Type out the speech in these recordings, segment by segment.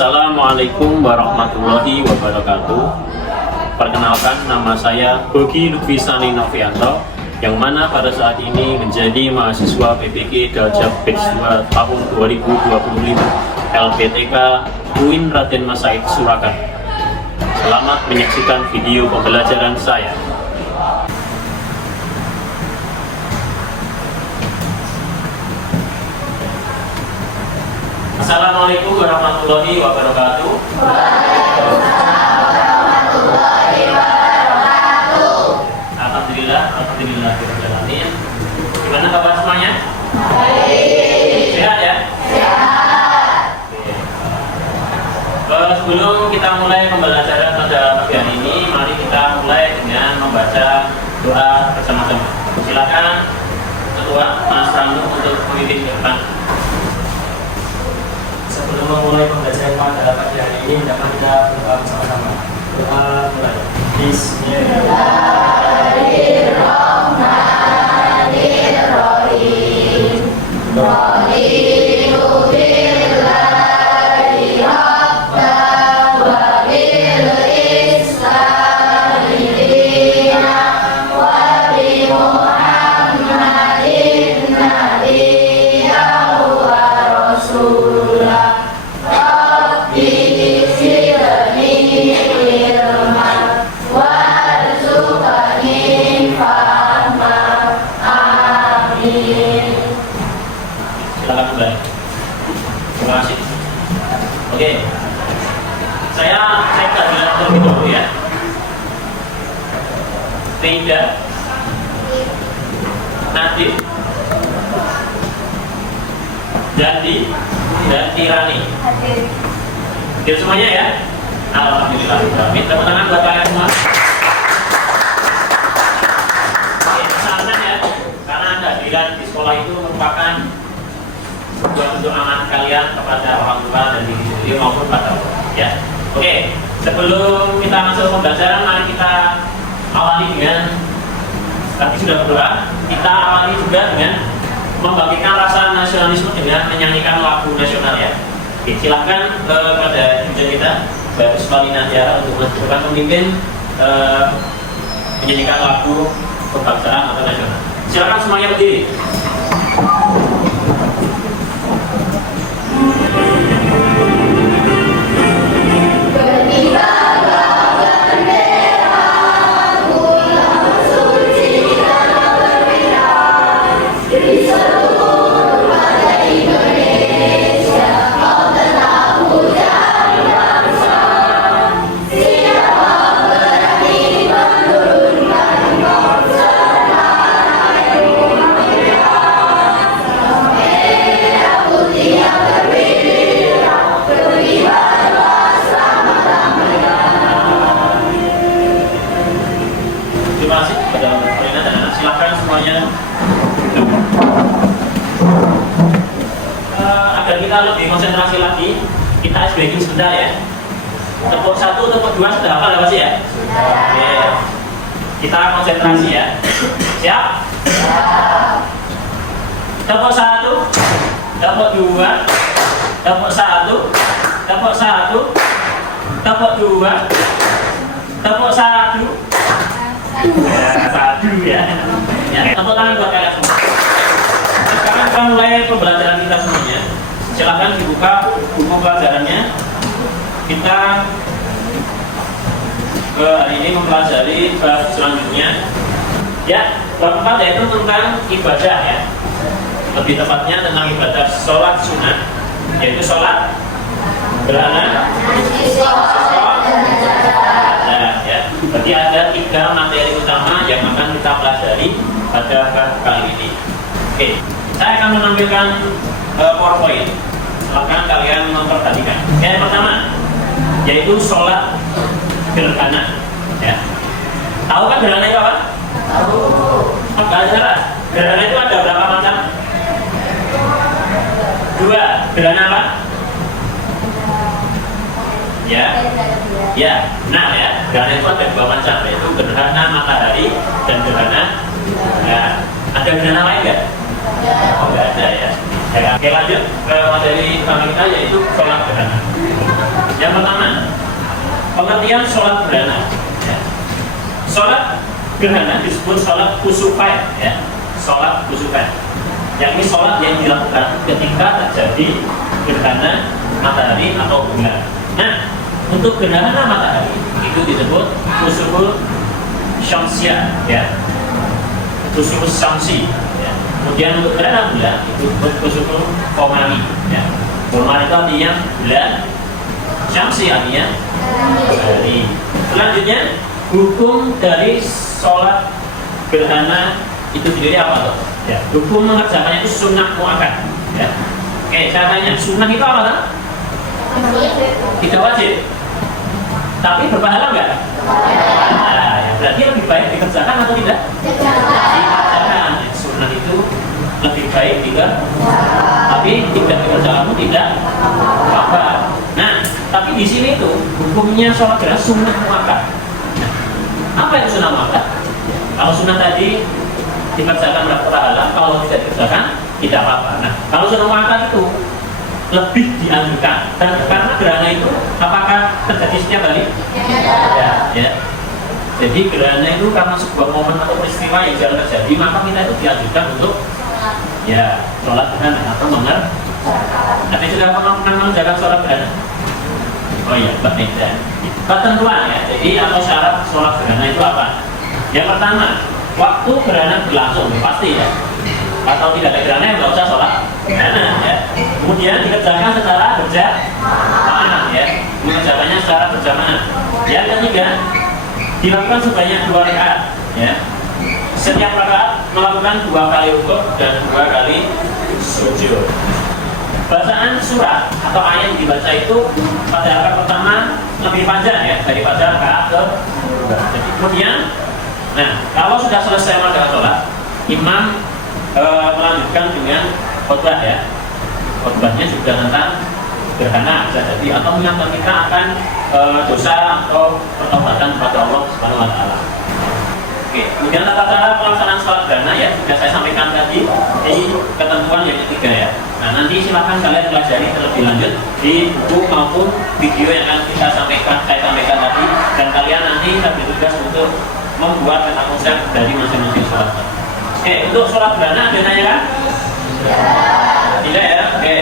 Assalamualaikum warahmatullahi wabarakatuh. Perkenalkan, nama saya Bogi Lubisani Novianto, yang mana pada saat ini menjadi mahasiswa PPK Daljab Batch 2 tahun 2025 LPTK UIN Raden Mas Said Surakarta. Selamat menyaksikan video pembelajaran saya. Assalamualaikum warahmatullahi wabarakatuh. Alhamdulillah, alhamdulillah kita jalanin. Gimana kabar semuanya? Baik. Sehat ya? Sehat. Sebelum kita mulai pembelajaran pada pagi hari ini, mari kita mulai dengan membaca doa bersama-sama. Silakan Ketua Mas Ranu untuk memimpin ke depan. Sebelum memulai pembelajaran pada pagi hari ini, dapat kita berdoa bersama-sama. Doa mulai. Bismillahirrahmanirrahim. Raditu billahi rabban wa bil islami dinan wa bi Muhammadin nabiyyan wa rasulah. Silakan mulai. Terima kasih. Oke, saya cek terlebih dahulu ya. Tidak, Nadif, Jadi, dan Tirani. Hadir semuanya ya. Alhamdulillah. Minta tepuk tangan buat kalian semua. Oke, pesanan ya, karena Anda hadiran di sekolah itu merupakan sebuah bentuk amanah kalian kepada orang tua dan diri sendiri maupun pada Allah ya. Oke, sebelum kita masuk ke pembelajaran, mari kita awali dengan, tadi sudah berdoa, kita awali juga dengan membagikan rasa nasionalisme dengan menyanyikan lagu nasional ya. Oke, silahkan kepada jujur kita Mbak Rusmalina Tiara untuk menentukan pemimpin menyanyikan lagu kebangsaan atau nasional. Silakan semuanya berdiri. Silakan semuanya. Agar kita lebih konsentrasi lagi, kita ice breaking sebentar ya. Tepuk 1, tepuk 2 sudah hafal ya Mas ya? Oke. Kita konsentrasi ya. Siap? Tepuk 1, tepuk 2, tepuk 1, tepuk 1, tepuk 2, tepuk 1. Ya, satu ya. Ya, tepuk tangan buat kalian semua. Sekarang kita mulai pembelajaran kita semuanya. Silakan dibuka buku pelajarannya. Kita hari ini mempelajari bab selanjutnya. Ya, bab 4 yaitu tentang ibadah ya. Lebih tepatnya tentang ibadah sholat sunnah, yaitu sholat gerhana, ya. Berarti ada 3 materi utama yang akan kita pelajari pada kali ini. Oke, saya akan menampilkan PowerPoint. Silakan kalian memperhatikan. Yang pertama, yaitu sholat gerhana. Ya. Tahu kan gerhana itu apa? Tahu. Gerhana itu ada berapa macam? 2. Gerhana apa? Ya. Ya, nah ya, gerhana itu ada 2 macam, yaitu gerhana matahari dan gerhana. Ya, ada gerhana lain nggak? Oh, nggak ada ya. Oke, lanjut ke materi utama kita, yaitu sholat gerhana. Yang pertama, pengertian sholat gerhana. Ya. Sholat gerhana disebut sholat kusufai, ya. Sholat kusufai. Yang ini sholat yang dilakukan ketika terjadi gerhana matahari atau bulan. Nah, untuk gerhana matahari itu disebut kusuful syamsiyah, ya. Kusuful syamsi. Ya. Kemudian untuk gerhana bulan itu disebut kusuful komari, ya. Komari itu artinya bulan, syamsi artinya matahari. Selanjutnya, hukum dari sholat gerhana itu sendiri apa tuh? Ya, hukum mengerjakannya itu sunnah muakkad. Ya. Oke, caranya sunnah itu apa tuh? Tidak wajib, tapi berpahala nggak? Nah, ya berarti lebih baik dikerjakan atau tidak? Dikerjakan. Sunnah itu lebih baik jika, tapi tidak dikerjakan itu tidak apa. Nah, tapi di sini tuh hukumnya sholat gerhana sunnah muakkad. Nah, apa itu sunnah muakkad? Kalau sunnah tadi dikerjakan berpahala, kalau tidak dikerjakan tidak apa-apa. Nah, kalau sunnah muakkad itu lebih dianjurkan. Dan karena gerhana itu apakah terjadi setiap hari? Ya. Jadi gerhana itu karena sebuah momen atau peristiwa yang jarang terjadi, maka kita itu dianjurkan untuk ya sholat gerhana atau mengerjakan. Tapi sudah pernah mengerjakan sholat gerhana? Oh iya, berbeda. Ketentuan ya. Jadi atau syarat sholat gerhana itu apa? Yang pertama, waktu gerhana berlangsung pasti ya. Atau tidak ada gerhana yang nggak usah sholat gerhana ya. Kemudian dikerjakan secara berjamaah ya. Mengerjakannya secara berjamaah. Yang ketiga, dilakukan sebanyak 2 rakaat ya. Setiap rakaat melakukan 2 kali rukuk dan 2 kali sujud. Bacaan surat atau ayat yang dibaca itu pada rakaat pertama lebih panjang ya daripada rakaat kedua. Jadi kemudian, nah kalau sudah selesai rakaat sholat, imam melanjutkan dengan khutbah ya. Khutbahnya juga tentang gerhana bisa jadi atau mengingatkan kita akan dosa atau pertobatan kepada Allah Subhanahu wa taala. Oke, kemudian tata cara pelaksanaan sholat gerhana ya sudah saya sampaikan tadi di ketentuan yang ketiga ya. Nah, nanti silakan kalian pelajari terlebih lanjut di buku maupun video yang akan saya sampaikan tadi, dan kalian nanti saya bertugas untuk membuat peta konsep dari masing-masing sholat. Oke, untuk sholat gerhana ada nanya kan? Tidak ya? Oke.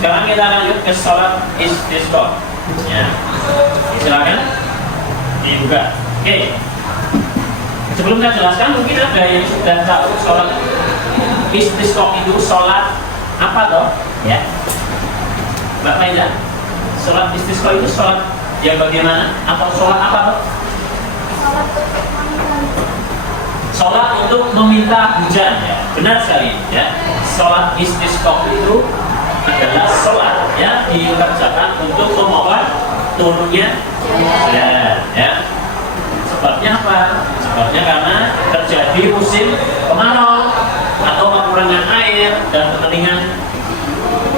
Sekarang kita lanjut ke sholat istisqa. Ya. Silakan dibuka. Oke. Sebelum saya jelaskan, mungkin ada yang sudah tahu sholat istisqa itu sholat apa toh? Ya. Mbak Faiza, sholat istisqa itu sholat yang bagaimana? Atau sholat apa toh? Sholat untuk meminta hujan ya. Benar sekali ya. Sholat istisqa itu adalah sholat ya dikerjakan untuk memohon turunnya hujan ya. Sebabnya apa? Sebabnya karena terjadi musim kemarau atau kekurangan air dan kekeringan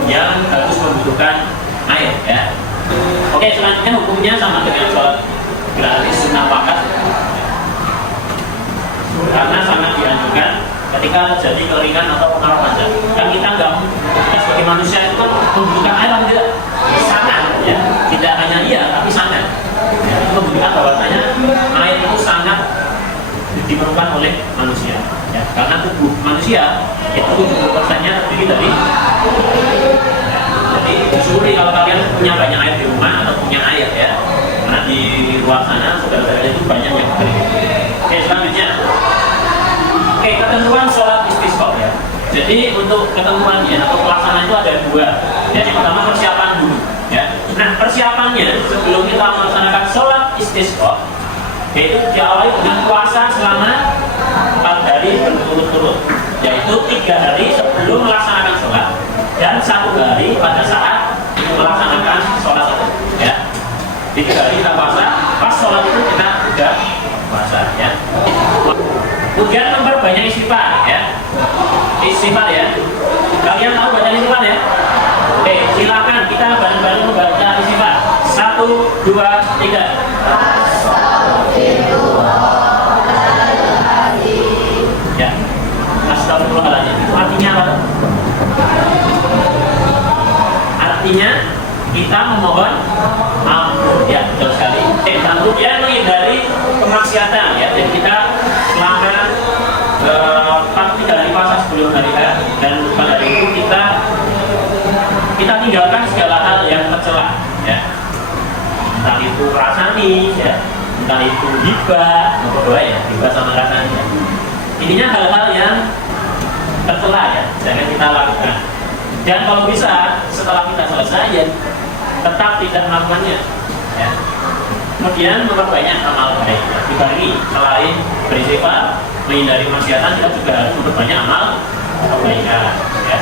yang harus membutuhkan air ya. Oke, selanjutnya hukumnya sama dengan sholat gratis sunnah muakkad. Karena sangat dianjurkan ketika terjadi kekeringan atau kemarau panjang. Kan kita sebagai manusia itu kan membutuhkan air atau tidak? Sangat ya. Tidak hanya iya, tapi sangat. Ya, itu membuktikan bahwasanya air itu sangat diperlukan oleh manusia. Ya, karena tubuh manusia itu 70%-nya terdiri dari jadi syukuri kalau kalian punya banyak air di rumah atau punya air ya. Karena di luar sana saudara-saudara itu banyak yang kering. Oke, selanjutnya. Oke, ketentuan sholat istisqa ya. Jadi untuk ketentuannya atau pelaksanaan itu ada 2. Yang pertama persiapan dulu ya. Nah, persiapannya sebelum kita melaksanakan sholat istisqa yaitu diawali dengan puasa selama 4 hari berturut-turut, yaitu 3 hari sebelum melaksanakan sholat dan 1 hari pada saat melaksanakan sholat itu ya. Di 3 hari kita puasa, pas sholat itu kita juga puasa ya. Kemudian memperbanyak istighfar ya. Istighfar ya. Kalian tahu baca istighfar ya? Oke, silakan kita bareng-bareng membaca istighfar. 1, 2, 3. Ya. Astagfirullahaladzim. Itu artinya apa? Artinya kita memohon maaf persiapan ya. Jadi kita selama 3 hari puasa sebelum hari H dan pada hari itu kita tinggalkan segala hal yang tercela ya. Entah itu rasani ya, entah itu hibah, berdoa ya, hibah sama rasani ya. Intinya hal-hal yang tercela ya, jangan kita lakukan. Dan kalau bisa setelah kita selesai ya tetap tidak melakukannya ya. Kemudian memperbanyak amal baik ya. Dibagi selain beristighfar, menghindari maksiatan, kita juga harus memperbanyak amal kebaikan ya.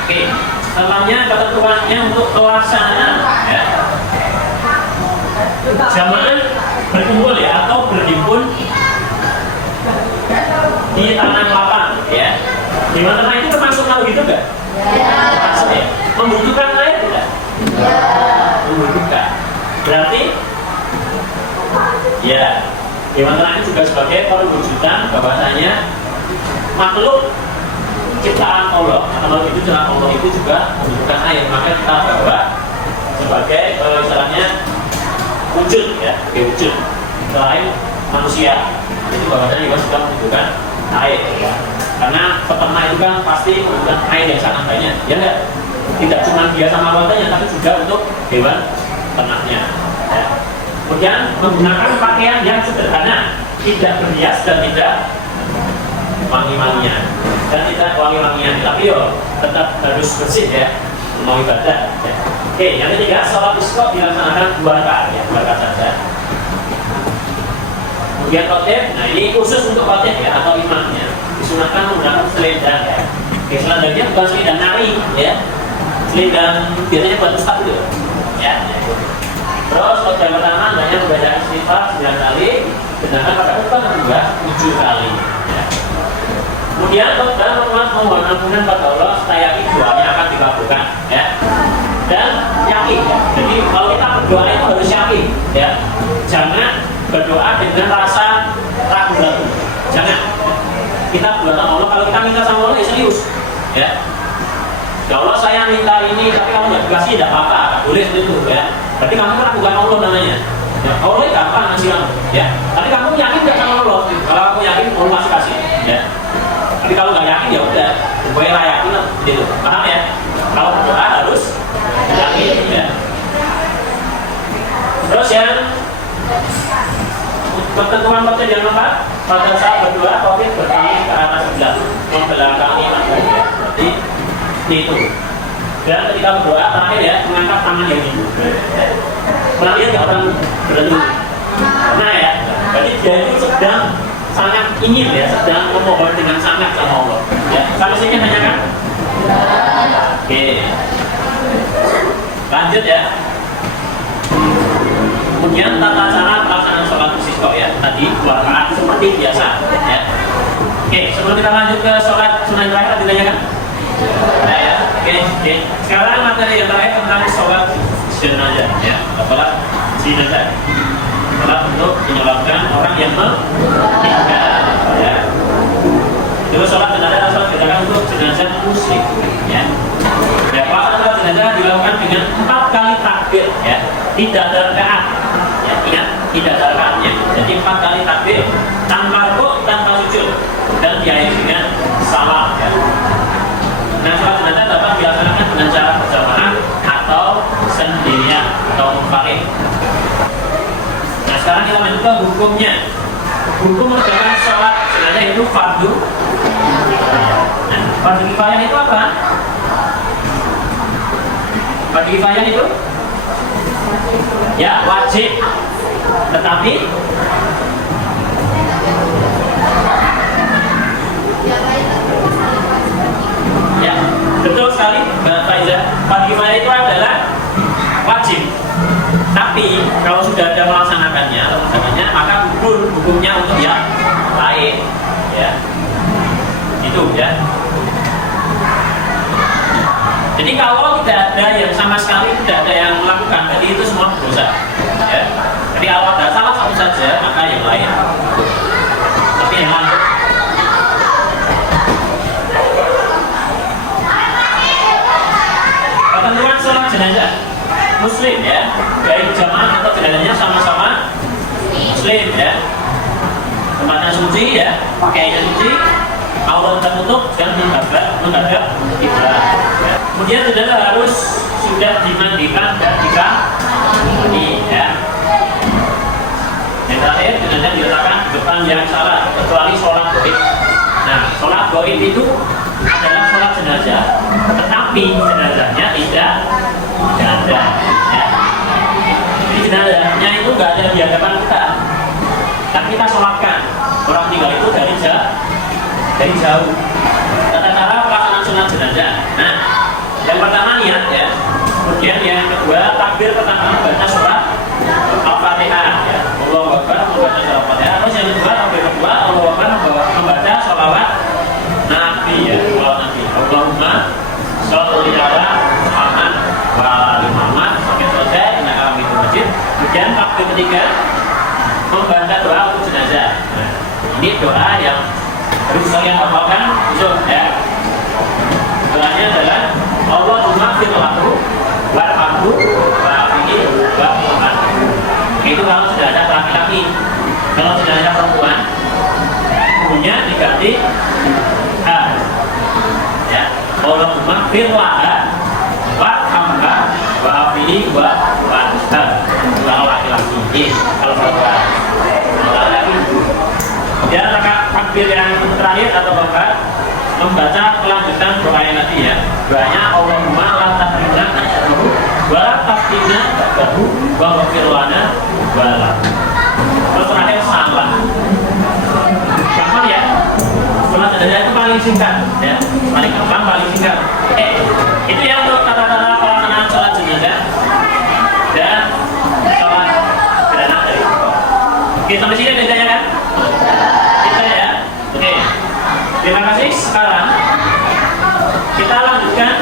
Oke, setelahnya ketentuannya untuk pelaksanaan ya. Jamaah berkumpul ya atau berhimpun di tanah lapang ya. Di mana itu termasuk hal gitu enggak? Termasuk ya. Membutuhkan air tidak? Membutuhkan. Berarti ya, hewan ternak juga sebagai perwujudan bahwasanya makhluk ciptaan Allah atau itu ciptaan Allah itu juga membutuhkan air, maka kita bawa sebagai istilahnya wujud ya, sebagai wujud selain manusia. Itu bahwasanya hewan juga membutuhkan air ya. Karena peternak itu kan pasti membutuhkan air yang sangat banyak, ya enggak? Tidak cuma dia sama wartanya, tapi juga untuk hewan ternaknya ya. Kemudian menggunakan pakaian yang sederhana, tidak berhias dan tidak wangi-wangian dan tidak wangi-wangian, tapi yo tetap harus bersih ya, mau ibadah ya. Oke, yang ketiga, sholat isqa dilaksanakan 2 rakaat ya, 2 rakaat saja. Kemudian khotib, nah ini khusus untuk khotib ya atau imamnya disunahkan menggunakan selendang ya. Oke, selendangnya bukan selendang nari ya, selendang biasanya buat ustaz itu ya. Terus yang pertama adalah membaca istighfar 9 kali, sedangkan pada khutbah kedua 7 kali. Ya. Kemudian khutbah mohon ampunan pada Allah, saya yakin doanya akan dikabulkan. Ya. Dan yakin. Ya. Jadi kalau kita berdoa itu harus yakin. Ya. Jangan berdoa dengan rasa ragu-ragu. Jangan. Kita berdoa sama Allah, kalau kita minta sama Allah ya serius. Ya. Ya Allah saya minta ini, tapi kamu nggak dikasih tidak apa-apa, boleh seperti itu ya. Berarti kamu kan bukan Allah namanya. Ya, Allah itu gampang ngasih kamu, ya. Tapi kamu yakin nggak sama Allah? Kalau kamu yakin, Allah masih kasih, ya. Tapi kalau nggak yakin ya udah, boleh lah yakin lah, gitu. Paham ya? Kalau berdoa harus yakin, ya. Terus yang ketentuan yang keempat, pada saat berdoa, khotib bertangan ke arah sebelah, membelakangi tangan, ya. Berarti itu. Dan ketika berdoa terakhir ya mengangkat tangan yang itu. Pernah lihat nggak orang berdoa? Nah ya, berarti dia itu sedang sangat ingin ya, sedang memohon dengan sangat sama Allah. Ya, sampai sini hanya kan? Oke. Lanjut ya. Kemudian tata cara pelaksanaan sholat istisqa ya. Tadi 2 rakaat seperti biasa ya. Oke, sebelum kita lanjut ke sholat sunnah terakhir ditanyakan. Nah ya, oke. Sekarang materi yang terakhir tentang sholat jenazah ya, sholat jenazah. Sholat untuk menyolatkan orang yang meninggal ya. Itu sholat jenazah atau sholat jenazah untuk jenazah muslim ya. Ya, pelaksanaan sholat jenazah dilakukan dengan 4 kali takbir ya, tidak ada rakaat. Ya, ingat, tidak ada rakaatnya. Jadi 4 kali takbir tanpa rukuk, tanpa sujud dan diakhiri dengan salam ya. Nah, sholat jenazah dapat dilaksanakan dengan cara berjamaah atau sendirian atau munfarid. Nah, sekarang kita lanjut ke hukumnya. Hukum mengerjakan sholat jenazah itu fardu. Nah, fardu kifayah itu apa? Fardu kifayah itu ya wajib, tetapi ya, betul sekali Mbak Faiza. Fardu kifayah itu adalah wajib. Tapi kalau sudah ada melaksanakannya, maka hukumnya untuk yang lain, ya. Itu ya. Jadi kalau tidak ada yang sama sekali tidak ada yang melakukan, jadi itu semua berdosa. Ya. Jadi kalau ada salah satu saja, maka yang lain. Tapi yang lain. Ketentuan sholat jenazah muslim ya, baik jamaah atau jenazahnya sama-sama muslim ya. tempatnya suci ya, pakaiannya suci, aurat tertutup dan menghadap kiblat. Ya. Kemudian saudara harus sudah dimandikan dan dikafani ya. Yang terakhir jenazah diletakkan di depan yang salah kecuali sholat goib. Nah, sholat goib itu adalah sholat jenazah, tetapi jenazahnya tidak ada. Ya. Jadi jenazahnya itu nggak ada di hadapan kita, tapi kita sholatkan. Orang tinggal itu dari jauh. Tata cara pelaksanaan sholat jenazah. Nah, yang pertama niat ya. Kemudian yang kedua takbir pertama baca surat Al-Fatihah ya. Allahu Akbar membaca surat Al-Fatihah. Terus yang kedua takbir kedua Allahu Akbar membaca sholawat Nabi ya. Sholawat Nabi. Allahumma sholli ala Muhammad wa ala Muhammad sampai selesai dengan Hamidul Majid. Kemudian takbir ketiga membaca doa untuk jenazah. Nah, ini doa yang harus kalian hafalkan khusus ya. Doanya adalah Allahumma firlahu warhamhu wa'afihi wa'afihi. Itu kalau sudah ada laki-laki. Kalau sudah ada perempuan, punya diganti A ya. Allahumma firlaha warhamha wa'afihi wa'afihi. Kalau laki-laki, kalau perempuan. Ya, takbir yang terakhir atau keempat membaca kelanjutan doa yang tadi ya. Doanya Allahumma la tahrimna ajrahu wa la taftina ba'dahu wa ghfir lana wa la. Terus terakhir salam. Gampang ya. Sholat jenazah itu paling singkat ya. Paling gampang, paling singkat. Itu ya untuk tata-tata pelaksanaan sholat jenazah dan sholat beranak dari itu. Oke, sampai sini bedanya kan? Oke, terima kasih. Sekarang kita lanjutkan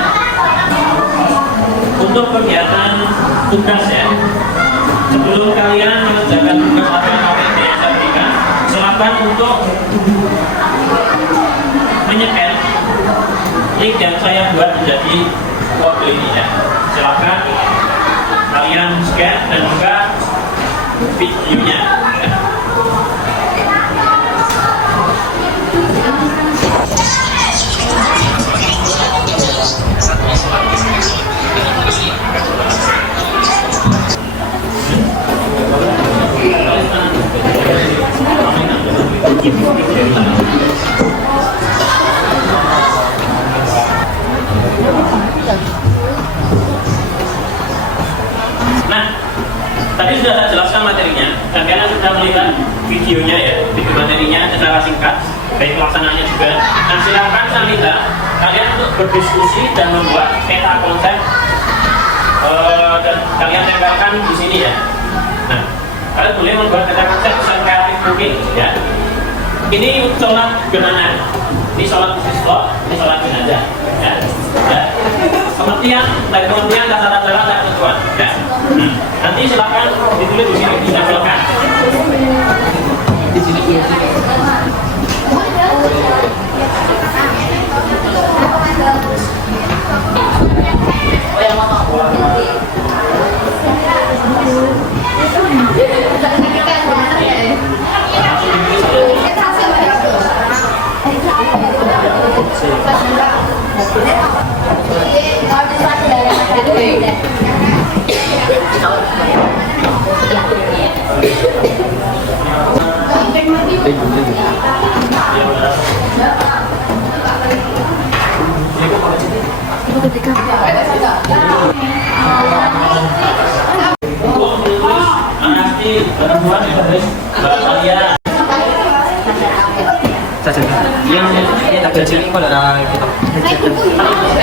untuk kegiatan tugas ya. Sebelum kalian mengerjakan tugas atau yang saya berikan, silakan untuk menyetel link yang saya buat menjadi kode ini ya. Silakan kalian scan dan juga videonya. Ya. Nah, tadi sudah saya jelaskan materinya dan kalian sudah melihat videonya ya, video materinya secara singkat, baik pelaksanaannya juga. Nah, silakan saya minta kalian untuk berdiskusi dan membuat peta konsep dan kalian tempelkan di sini ya. Nah, kalian boleh membuat peta konsep sekreatif mungkin ya. Ini sholat genangan, ini sholat siswa, ini sholat jenazah ya. Ya. Pengertian tata cara dan ketentuan ya. Nanti silakan ditulis di sini, ditempelkan di sini. Yang tak kecil ini kalau ada kita.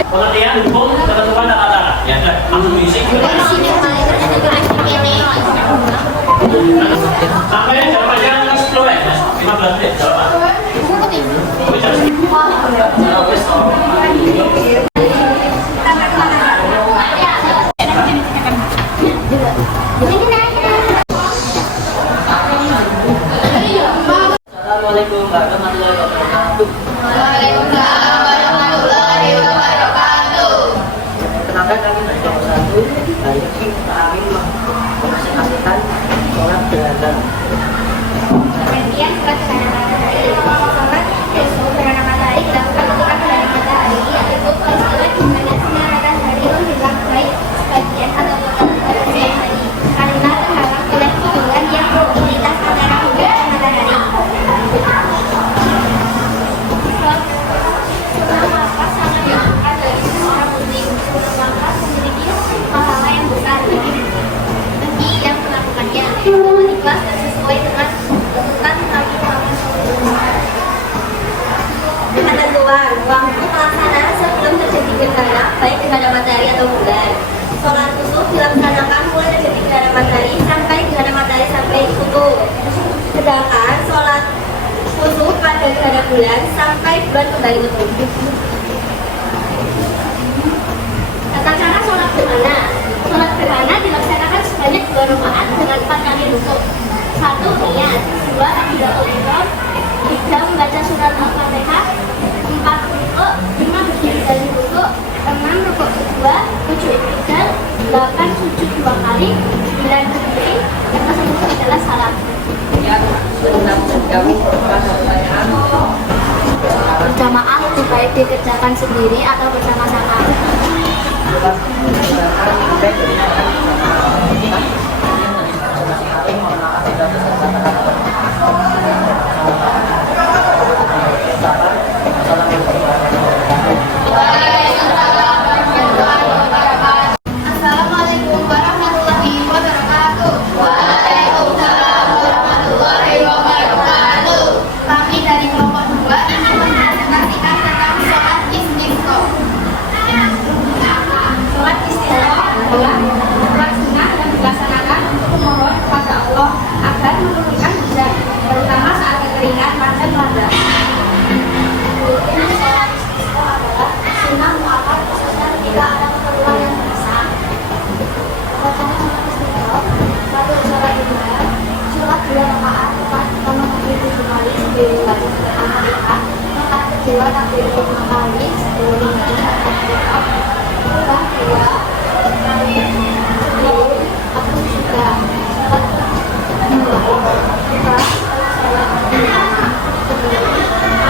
Pengertian hukum ketentuan tata cara. Ya, langsung diisi. Sampai jawabannya 10 ya, 15 menit jawaban. Assalamualaikum warahmatullahi wabarakatuh. Waalaikumsalam warahmatullahi wabarakatuh. Kenalkan kami dari kelompok 1 dari kami mempresentasikan sholat jenazah. Kemudian sholat jenazah. Waktu pelaksanaan sebelum terjadi gerhana, baik gerhana matahari atau bulan. Sholat kusuf dilaksanakan mulai terjadi gerhana matahari sampai kutub. Sedangkan sholat kusuf pada gerhana bulan sampai bulan kembali kutub. Tata cara sholat gerhana. Sholat gerhana dilaksanakan sebanyak 2 rakaat dengan 4 kali rukuk. 1. Niat. 2. Takbiratul ihram. 3. Membaca surat Al-Fatihah. 4. Rukuk. 5. Berdiri dari rukuk. 6. Rukuk kedua. 7. Iktidal. 8. Sujud 2 kali. 9. Berdiri. Yang ke-11 adalah salam. Ya, sunnah kamu pertanyaan. Berjamaah lebih baik dikerjakan sendiri atau bersama-sama. Assalamualaikum warahmatullahi wabarakatuh. Waalaikumsalam warahmatullahi wabarakatuh. Kami dari kelompok 2 ingin mempresentasikan tentang sholat istisqa. Sholat istisqa adalah sholat sunnah yang dilaksanakan untuk memohon kepada Allah agar menurunkan hujan, terutama saat kekeringan pada melanda. Sholat istisqa adalah sunnah muakkad khususnya ketika ada keperluan yang mendesak. Bacaan sholat istisqa, 1. Sholat duha, sholat 2 rakaat tepat pertama takbir 7 kali sebelum membaca surat Al-Fatihah, rakaat kedua takbir 5 kali sebelum membaca surat Al-Fatihah, sholat 2 kali sebelum waktu sudah, sholat 2 setelah sholat pertama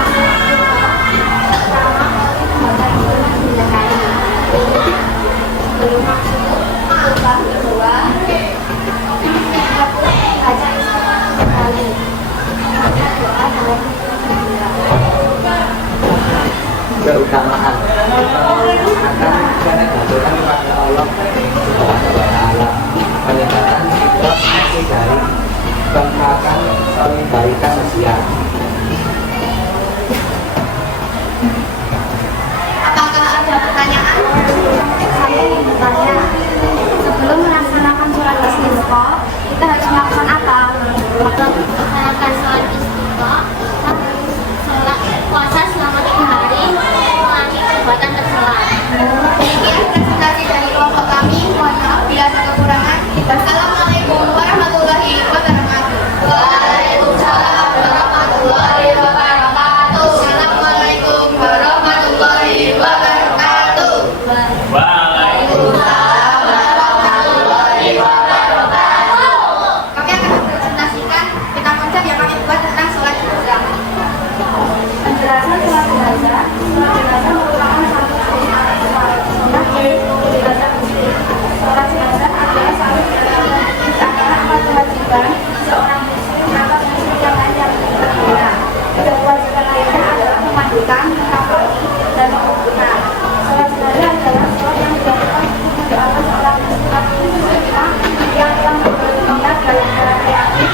sebelum pertama membaca surat 9 kali sebelum masuk sholat kedua baca istighfar 1 kali. Doa dalam Keutamaan akan menegakkan kepada Allah Subhanahu wa Ta'ala, peningkatan ikhlas dari bangkakan solidaritas sosial. Apakah ada pertanyaan? Saya ingin bertanya, sebelum melaksanakan sholat istisqa, kita harus melakukan apa? Melaksanakan sholat istisqa, sholat puasa selama 3 hari, mengulangi perbuatan tercela. Demikian presentasi dari kelompok kami. Mohon maaf bila ada kekurangan. Wassalamualaikum warahmatullahi wabarakatuh. Waalaikumsalam warahmatullahi wabarakatuh. Assalamualaikum warahmatullahi wabarakatuh. Waalaikumsalam warahmatullahi wabarakatuh. Kami akan mempresentasikan peta konsep yang kami buat tentang sholat jenazah. Penjelasan sholat jenazah. Sholat jenazah merupakan satu sunnah yaitu ibadah muslim. Sholat jenazah adalah salah satu di antara 4 kewajiban seorang muslim atau muslim yang lain yang berbeda. Dan kewajiban lainnya adalah memandikan, mengkafani, dan menguburkan. Sholat jenazah adalah sholat yang dilakukan untuk mendoakan seorang muslim yang telah meninggal dalam keadaan reaktif.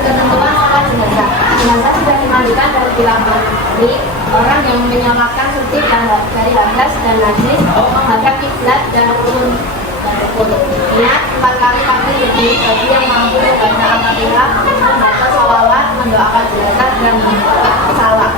Ketentuan sholat jenazah. Jenazah sudah dimandikan dan dilapori. Orang yang menyalakan suci dari hadas dan najis, menghadap kiblat dan rukun. Niat 4 kali takbir berdiri bagi yang mampu membaca Al-Fatihah, membaca sholawat, mendoakan jenazah dan salam.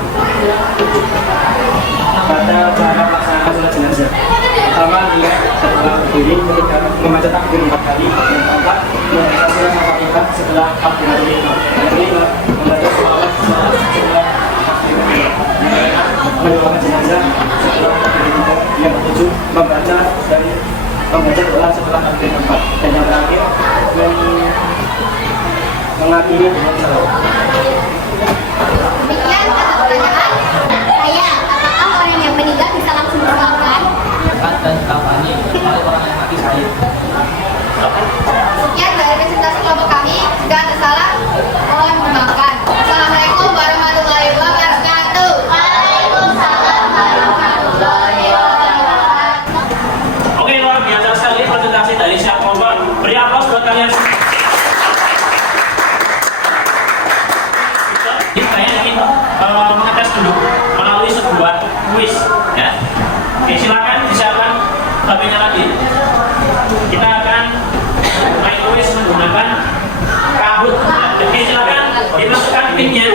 Pada cara melaksanakan sholat jenazah, pertama niat setelah berdiri, ketika membaca takbir 4 kali, yang keempat membaca surat Al-Fatihah setelah takbiratul ihram, yang kelima membaca sholawat setelah takbiratul ihram, yang keenam mendoakan jenazah setelah takbiratul ihram, yang ketujuh membaca doa setelah takbir keempat, dan yang terakhir mengakhiri dengan salawat. Demikian kata pertanyaan saya, apakah orang yang meninggal bisa langsung disolatkan? Dan kampanye oleh orang yang mati syahid. Sekian dari presentasi kelompok kami. Jika ada salah, mohon dimaafkan. Assalamualaikum warahmatullahi wabarakatuh. Waalaikumsalam warahmatullahi kuis ya. Oke, silakan disiapkan HP-nya lagi. Kita akan main kuis menggunakan kabut. Oke, silakan dimasukkan PIN-nya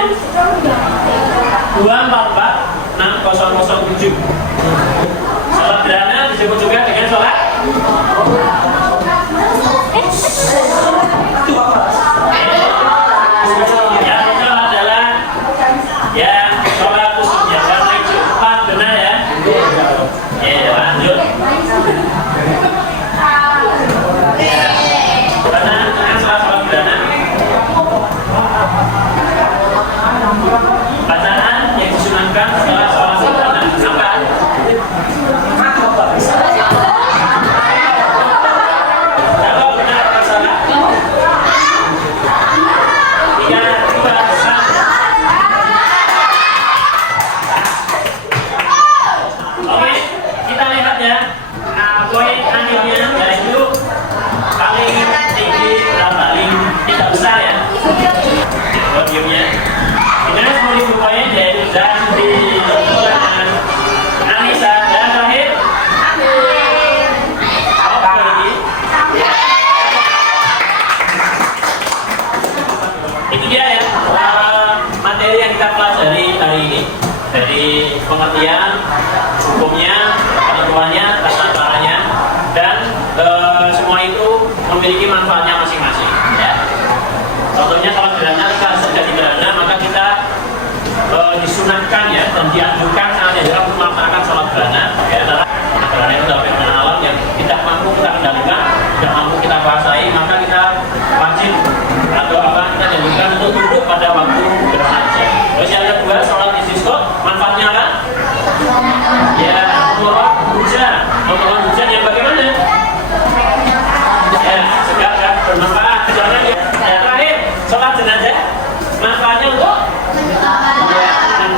2446007. Sholat gerhana disebut juga dengan sholat yang betul adalah yang sholat khususnya warna hijau. Pak, benar ya? Ya, lanjut. Karena sholat gerhana bacaan yang disunahkan setelah sholat gerhana apa? Kalau benar atau salah? 3, 2, 1. Oke, kita lihat ya. Poin akhirnya yaitu paling tinggi dan paling tidak besar ya. Podiumnya. Dengan 10.000 poin yaitu Zandi, dengan Anissa dan terakhir. Apa lagi? Itu dia ya materi yang kita pelajari hari ini, dari pengertian hukumnya, ketentuannya, tata caranya, dan semua itu memiliki manfaatnya masing-masing ya. Contohnya kalau gerhana, kita terjadi gerhana maka kita disunahkan ya dan dianjurkan saat untuk melaksanakan sholat gerhana ya. Gerhana itu adalah fenomena alam yang tidak mampu kita kendalikan, tidak mampu kita kuasai, maka kita wajib atau apa kita dianjurkan untuk tunduk pada waktu gerhana saja. Terus yang kedua, sholat istisqa manfaatnya apa? Ya, memohon hujan yang bagaimana? Ya, segala dan bermanfaat. Jangan ya. Terakhir, sholat jenazah manfaatnya untuk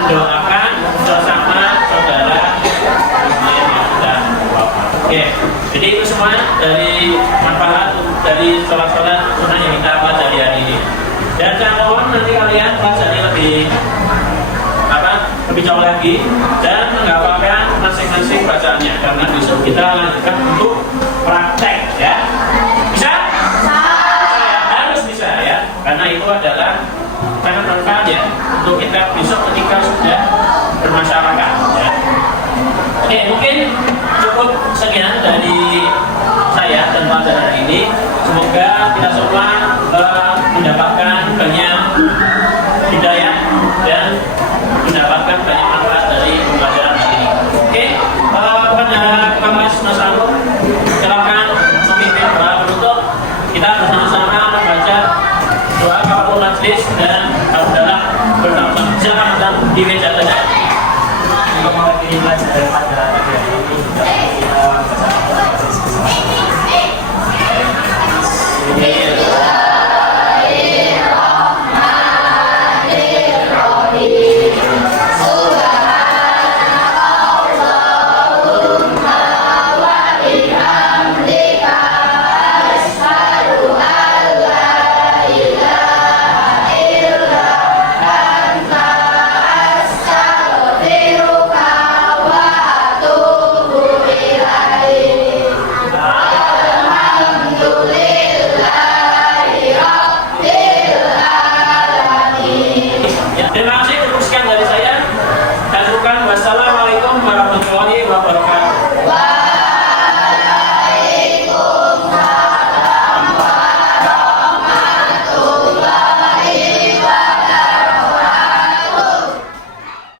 mendoakan sesama saudara Ismail dan Bapak. Oke, jadi itu semua dari manfaat dari sholat-sholat sunnah yang kita pelajari hari ini. Dan saya mohon nanti kalian pelajari lebih jauh lagi dan menghafalkan masing-masing bacaannya, karena besok kita lanjutkan untuk praktek ya. Bisa? Ya, harus bisa ya, karena itu adalah sangat manfaat ya untuk kita besok ketika sudah bermasyarakat ya. Oke, mungkin cukup sekian dari saya dan pelajaran ini. Semoga kita semua mendapatkan banyak hidayah dan mendapatkan banyak manfaat dari pembelajaran hari ini. Oke, kepada Mas Nasrul, silakan memimpin doa penutup. Kita bersama-sama membaca doa kafaratul majlis dan dalam bersama-sama. Silakan di meja.